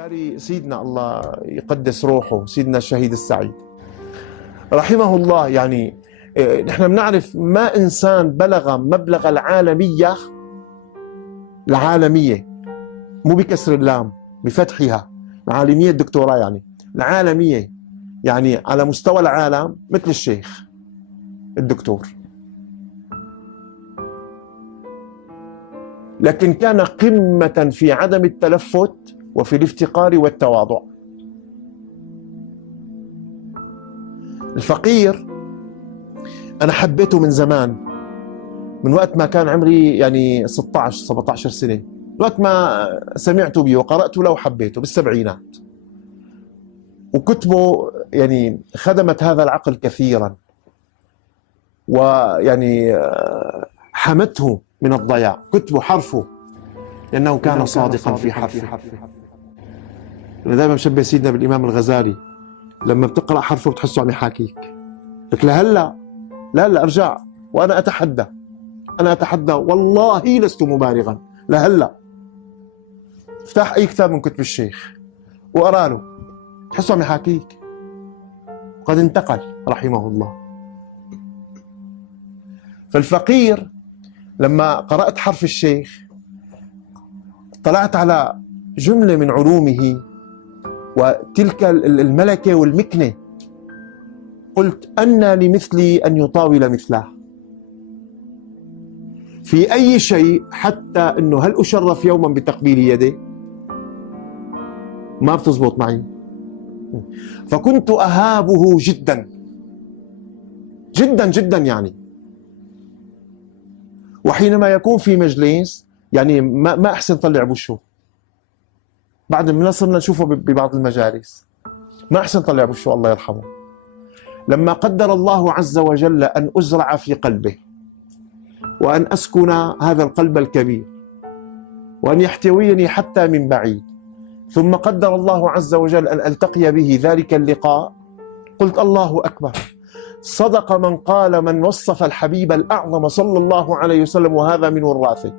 بالي سيدنا الله يقدس روحه، سيدنا الشهيد السعيد رحمه الله. يعني نحن بنعرف ما إنسان بلغ مبلغ العالمية، مو بكسر اللام، بفتحها، عالمية الدكتوراه، يعني العالمية، يعني على مستوى العالم، مثل الشيخ الدكتور. لكن كان قمة في عدم التلفت وفي الافتقار والتواضع. الفقير أنا حبيته من زمان، من وقت ما كان عمري يعني 16-17 سنة، وقت ما سمعت به وقرأت له وحبيته بالسبعينات. وكتبه يعني خدمت هذا العقل كثيرا، ويعني حمته من الضياع، كتبه حرفه، لأنه كان صادقا في حرفه. أنا دائما بشبه سيدنا بالإمام الغزالي، لما بتقرأ حرفه بتحسه عم يحاكيك، لك لهلا أرجع وأنا أتحدى والله لست مبالغا، لهلا افتح أي كتاب من كتب الشيخ وأرى له، تحسه عم يحاكيك، قد انتقل رحمه الله. فالفقير لما قرأت حرف الشيخ طلعت على جملة من علومه وتلك الملكة والمكنة، قلت أن لمثلي أن يطاول مثله في أي شيء، حتى أنه هل أشرف يوما بتقبيل يده ما بتزبط معي. فكنت أهابه جدا جدا جدا يعني. وحينما يكون في مجلس يعني ما أحسن طلع بوشه، بعد ما صرنا نشوفه ببعض المجالس، ما أحسن طلع بوشه الله يرحمه. لما قدر الله عز وجل أن أزرع في قلبه وأن أسكن هذا القلب الكبير وأن يحتويني حتى من بعيد، ثم قدر الله عز وجل أن ألتقي به ذلك اللقاء، قلت الله أكبر، صدق من قال من وصف الحبيب الأعظم صلى الله عليه وسلم وهذا من وراثه،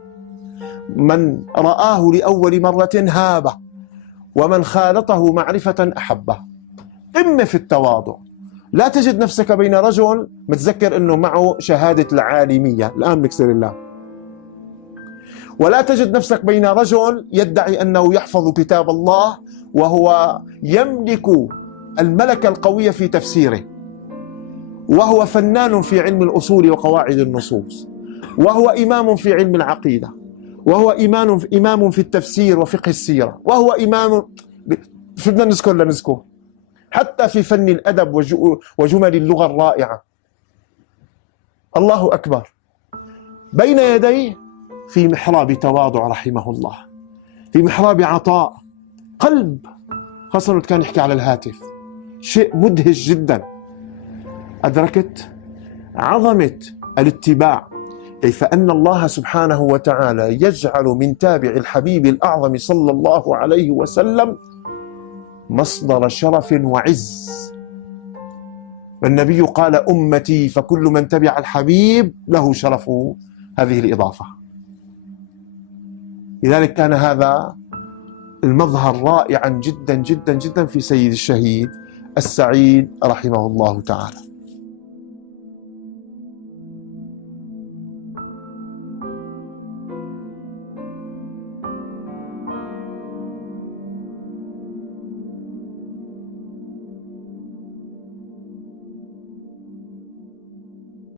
من رآه لأول مرة هابه، ومن خالطه معرفة أحبه. قمة في التواضع. لا تجد نفسك بين رجل متذكر أنه معه شهادة العالمية، الآن بكسر الله، ولا تجد نفسك بين رجل يدعي أنه يحفظ كتاب الله وهو يملك الملكة القوية في تفسيره، وهو فنان في علم الأصول وقواعد النصوص، وهو إمام في علم العقيدة، وهو إمام في التفسير وفقه السيرة، وهو إمام، شو بدنا نذكر حتى في فن الأدب وجمل اللغة الرائعة. الله أكبر. بين يديه في محراب تواضع رحمه الله، في محراب عطاء، قلب، خاصة لو كان يحكي على الهاتف، شيء مدهش جدا. أدركت عظمة الاتباع، كيف أن الله سبحانه وتعالى يجعل من تابع الحبيب الأعظم صلى الله عليه وسلم مصدر شرف وعز. والنبي قال أمتي، فكل من تبع الحبيب له شرف هذه الإضافة. لذلك كان هذا المظهر رائعا جدا جدا جدا في سيد الشهيد السعيد رحمه الله تعالى.